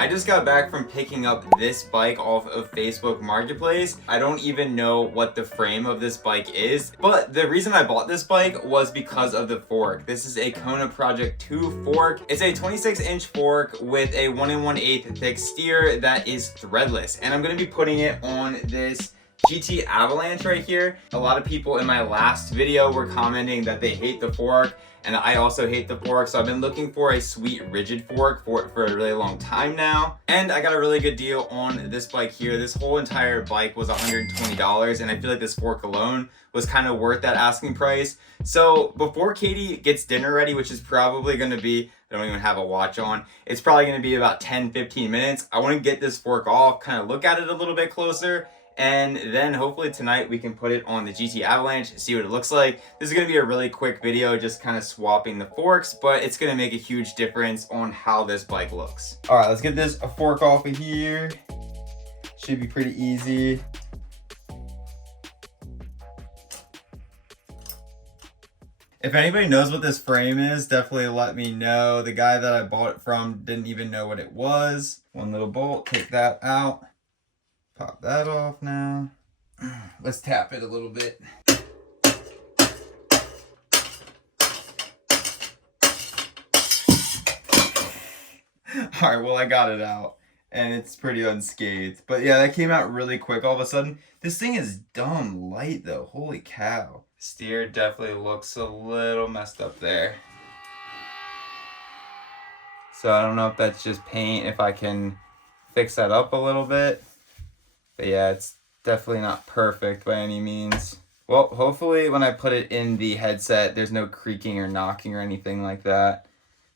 I just got back from picking up this bike off of Facebook Marketplace. I don't even know what the frame of this bike is, but the reason I bought this bike was because of the fork. This is a Kona Project 2 fork. It's a 26-inch fork with a 1 1/8 thick steer that is threadless, and I'm going to be putting it on this GT Avalanche right here. A lot of people in my last video were commenting that they hate the fork, and I also hate the fork, so I've been looking for a sweet rigid fork for a really long time now. And I got a really good deal on this bike here. This whole entire bike was $120, and I feel like this fork alone was kind of worth that asking price. So before Katie gets dinner ready, which is probably going to be, I don't even have a watch on, it's probably going to be about 10-15 minutes. I want to get this fork off, kind of look at it a little bit closer, and then hopefully tonight we can put it on the GT Avalanche, see what it looks like. This is going to be a really quick video, just kind of swapping the forks, but it's going to make a huge difference on how this bike looks. All right, let's get this fork off of here. Should be pretty easy. If anybody knows what this frame is, definitely let me know. The guy that I bought it from didn't even know what it was. One little bolt, take that out. Pop that off now. Let's tap it a little bit. All right, well, I got it out and it's pretty unscathed. But yeah, that came out really quick all of a sudden. This thing is dumb light though, holy cow. Steer definitely looks a little messed up there. So I don't know if that's just paint, if I can fix that up a little bit. But yeah, it's definitely not perfect by any means. Well, hopefully when I put it in the headset, there's no creaking or knocking or anything like that.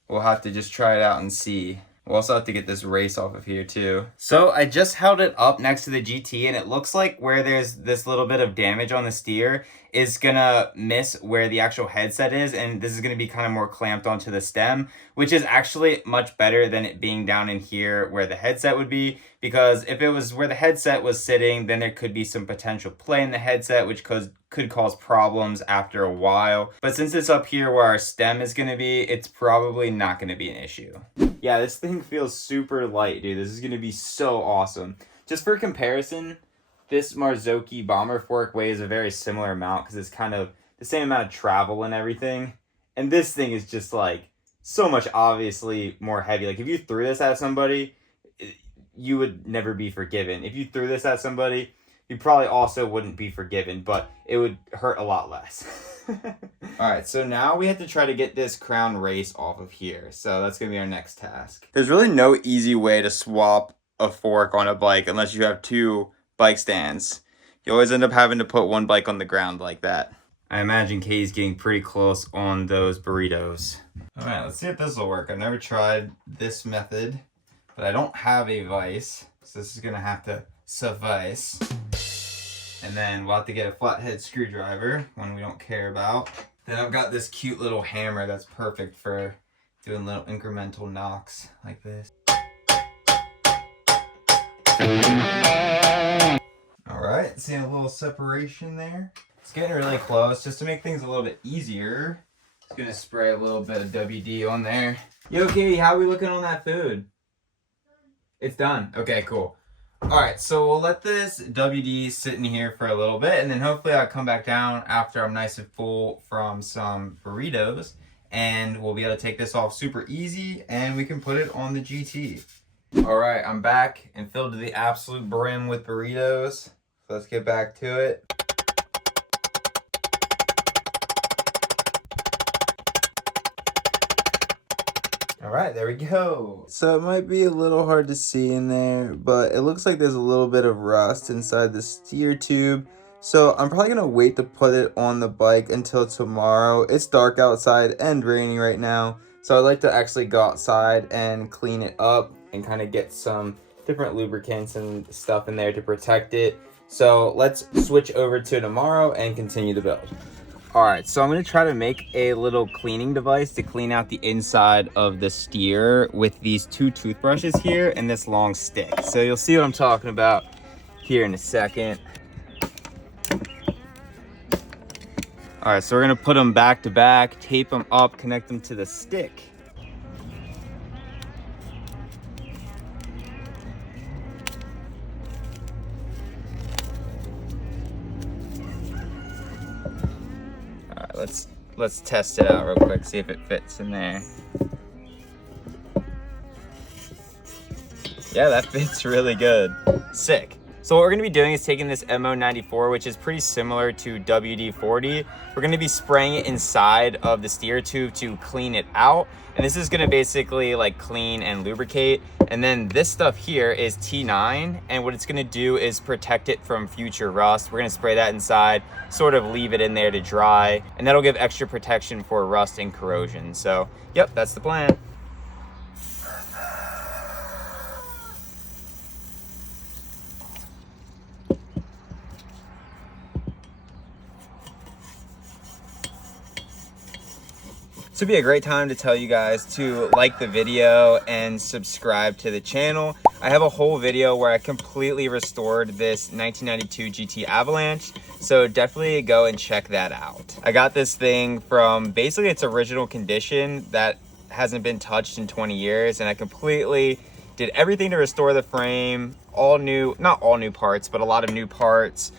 We'll have to just try it out and see. We'll also have to get this race off of here too. So I just held it up next to the GT, and it looks like where there's this little bit of damage on the steer is gonna miss where the actual headset is, and this is gonna be kind of more clamped onto the stem, which is actually much better than it being down in here where the headset would be, because if it was where the headset was sitting, then there could be some potential play in the headset, which could cause problems after a while. But since it's up here where our stem is gonna be, it's probably not gonna be an issue. Yeah, this thing feels super light, dude. This is gonna be so awesome. Just for comparison, this Marzocchi bomber fork weighs a very similar amount because it's kind of the same amount of travel and everything. And this thing is just like so much obviously more heavy. Like if you threw this at somebody, you would never be forgiven. If you threw this at somebody, you probably also wouldn't be forgiven, but it would hurt a lot less. All right, so now we have to try to get this crown race off of here. So that's gonna be our next task. There's really no easy way to swap a fork on a bike unless you have two bike stands. You always end up having to put one bike on the ground like that. I imagine Katie's getting pretty close on those burritos. All right, let's see if this will work. I've never tried this method, but I don't have a vise, so this is gonna have to suffice. And then we'll have to get a flathead screwdriver, one we don't care about. Then I've got this cute little hammer that's perfect for doing little incremental knocks like this. All right, seeing a little separation there. It's getting really close. Just to make things a little bit easier, just gonna spray a little bit of WD on there. Yo, Katie, how are we looking on that food? It's done. Okay, cool. All right, so we'll let this WD sit in here for a little bit, and then hopefully I'll come back down after I'm nice and full from some burritos, and we'll be able to take this off super easy, and we can put it on the GT. All right, I'm back and filled to the absolute brim with burritos. So let's get back to it. All right, there we go. So it might be a little hard to see in there, but it looks like there's a little bit of rust inside the steer tube. So I'm probably gonna wait to put it on the bike until tomorrow. It's dark outside and raining right now, so I'd like to actually go outside and clean it up and kind of get some different lubricants and stuff in there to protect it. So let's switch over to tomorrow and continue the build. All right, so I'm gonna try to make a little cleaning device to clean out the inside of the steer with these two toothbrushes here and this long stick. So you'll see what I'm talking about here in a second. All right, so we're gonna put them back to back, tape them up, connect them to the stick. let's test it out real quick, see if it fits in there. Yeah, that fits really good. Sick. So what we're gonna be doing is taking this MO94, which is pretty similar to WD-40. We're gonna be spraying it inside of the steer tube to clean it out. And this is gonna basically like clean and lubricate. And then this stuff here is T9. And what it's gonna do is protect it from future rust. We're gonna spray that inside, sort of leave it in there to dry. And that'll give extra protection for rust and corrosion. So, yep, that's the plan. This would be a great time to tell you guys to like the video and subscribe to the channel. I have a whole video where I completely restored this 1992 GT Avalanche, so definitely go and check that out. I got this thing from basically its original condition that hasn't been touched in 20 years, and I completely did everything to restore the frame, all new, not all new parts, but a lot of new parts,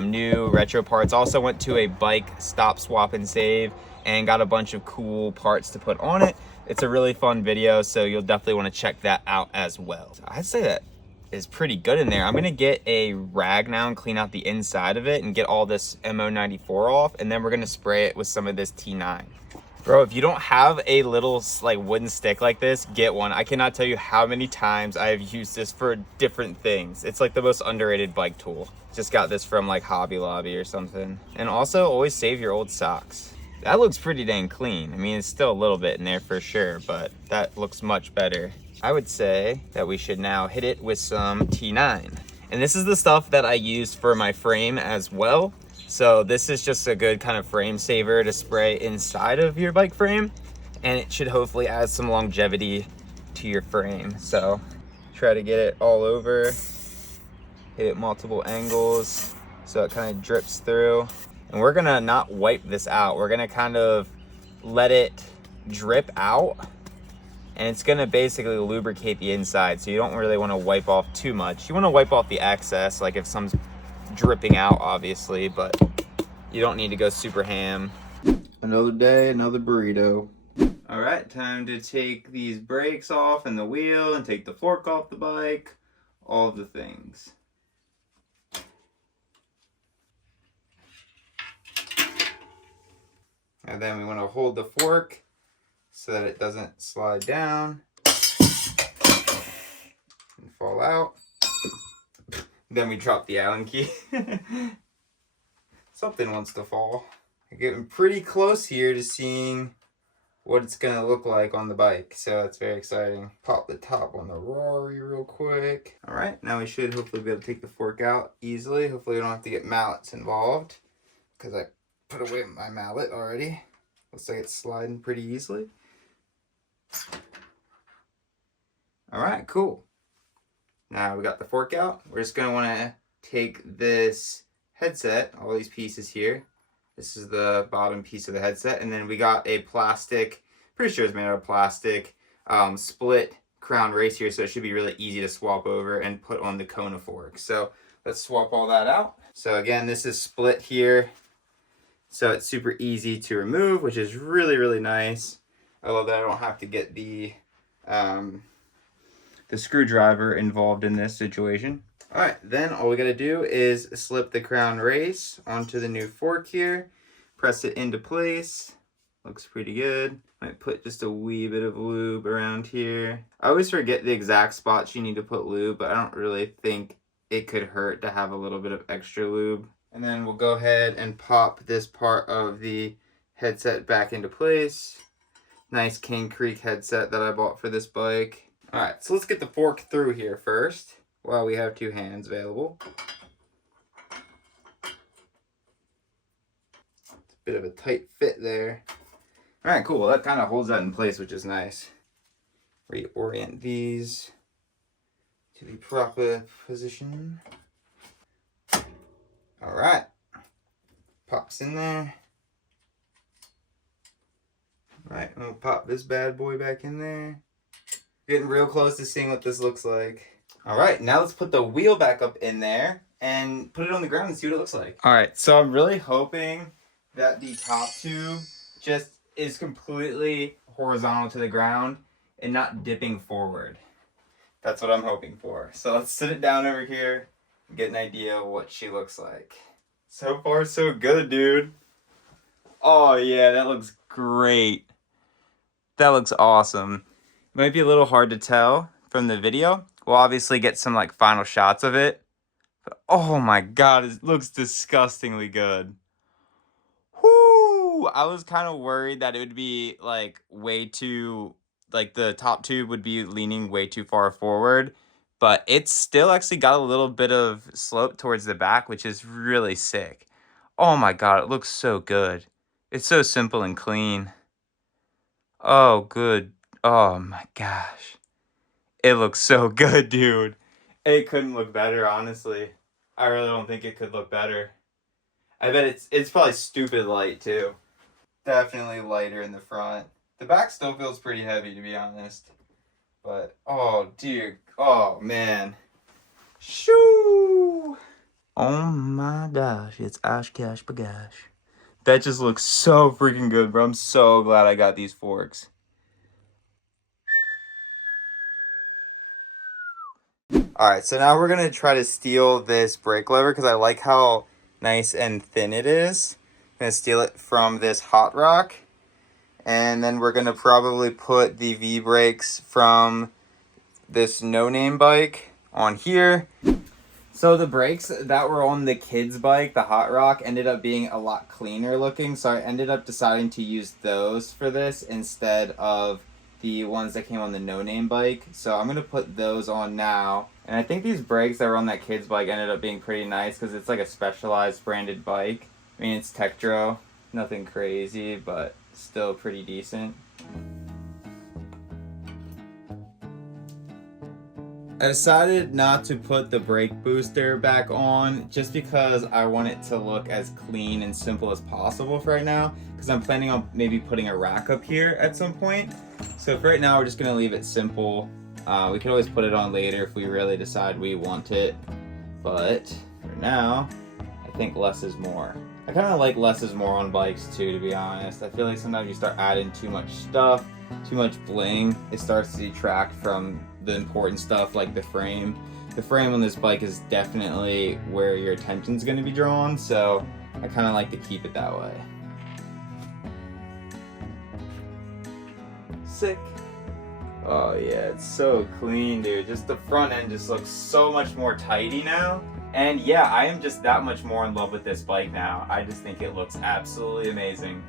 new retro parts. Also went to a bike stop, swap, and save, and got a bunch of cool parts to put on it. It's a really fun video, so you'll definitely want to check that out as well. So I'd say that is pretty good in there. I'm gonna get a rag now and clean out the inside of it and get all this MO94 off, and then we're gonna spray it with some of this T9. Bro, if you don't have a little like wooden stick like this, get one. I cannot tell you how many times I have used this for different things. It's like the most underrated bike tool. Just got this from like Hobby Lobby or something. And also always save your old socks. That looks pretty dang clean. I mean, it's still a little bit in there for sure, but that looks much better. I would say that we should now hit it with some T9. And this is the stuff that I used for my frame as well. So this is just a good kind of frame saver to spray inside of your bike frame, and it should hopefully add some longevity to your frame. So try to get it all over, hit it multiple angles so it kind of drips through. And we're gonna not wipe this out. We're gonna kind of let it drip out, and it's gonna basically lubricate the inside. So you don't really wanna wipe off too much. You wanna wipe off the excess, like if some's dripping out, obviously, but you don't need to go super ham. Another day, another burrito. All right, time to take these brakes off and the wheel and take the fork off the bike, all the things. And then we want to hold the fork so that it doesn't slide down and fall out. Then we drop the Allen key. Something wants to fall. We're getting pretty close here to seeing what it's going to look like on the bike. So that's very exciting. Pop the top on the Rory real quick. All right, now we should hopefully be able to take the fork out easily. Hopefully we don't have to get mallets involved, because I put away my mallet already. Looks like it's sliding pretty easily. All right, cool. Now we got the fork out. We're just gonna wanna take this headset, all these pieces here. This is the bottom piece of the headset. And then we got a plastic, pretty sure it's made out of plastic, split crown race here. So it should be really easy to swap over and put on the Kona fork. So let's swap all that out. So again, this is split here. So it's super easy to remove, which is really, really nice. I love that I don't have to get the screwdriver involved in this situation. All right, then all we gotta do is slip the crown race onto the new fork here, press it into place. Looks pretty good. Might put just a wee bit of lube around here. I always forget the exact spots you need to put lube, but I don't really think it could hurt to have a little bit of extra lube. And then we'll go ahead and pop this part of the headset back into place. Nice King Creek headset that I bought for this bike. All right, so let's get the fork through here first while we have two hands available. It's a bit of a tight fit there. All right, cool. Well, that kind of holds that in place, which is nice. Reorient these to the proper position. All right, pops in there. All right, and we'll pop this bad boy back in there. Getting real close to seeing what this looks like. All right, now let's put the wheel back up in there and put it on the ground and see what it looks like. All right, so I'm really hoping that the top tube just is completely horizontal to the ground and not dipping forward. That's what I'm hoping for. So let's sit it down over here and get an idea of what she looks like. So far, so good, dude. Oh yeah, that looks great. That looks awesome. It might be a little hard to tell from the video. We'll obviously get some like final shots of it. But oh my god, it looks disgustingly good. Whoo! I was kind of worried that it would be like way too, like the top tube would be leaning way too far forward. But it's still actually got a little bit of slope towards the back, which is really sick. Oh my god, it looks so good. It's so simple and clean. Oh, good. Oh my gosh. It looks so good, dude. It couldn't look better, honestly. I really don't think it could look better. I bet it's probably stupid light, too. Definitely lighter in the front. The back still feels pretty heavy, to be honest. But, oh, dude. Oh, man. Shoo! Oh my gosh, it's Oshkosh Bagosh. That just looks so freaking good, bro. I'm so glad I got these forks. Alright, so now we're going to try to steal this brake lever because I like how nice and thin it is. I'm going to steal it from this Hot Rock. And then we're going to probably put the V-brakes from this no-name bike on here. So the brakes that were on the kids' bike, the Hot Rock, ended up being a lot cleaner looking. So I ended up deciding to use those for this instead of the ones that came on the no-name bike. So I'm going to put those on now. And I think these brakes that were on that kid's bike ended up being pretty nice because it's like a specialized branded bike. I mean, it's Tektro, nothing crazy, but still pretty decent. I decided not to put the brake booster back on just because I want it to look as clean and simple as possible for right now, because I'm planning on maybe putting a rack up here at some point. So for right now, we're just going to leave it simple. We can always put it on later if we really decide we want it, but for now, I think less is more. I kind of like less is more on bikes too, to be honest. I feel like sometimes you start adding too much stuff, too much bling, it starts to detract from the important stuff like the frame. The frame on this bike is definitely where your attention's going to be drawn, so I kind of like to keep it that way. Sick. Oh yeah, it's so clean, dude. Just the front end just looks so much more tidy now. And yeah, I am just that much more in love with this bike now. I just think it looks absolutely amazing.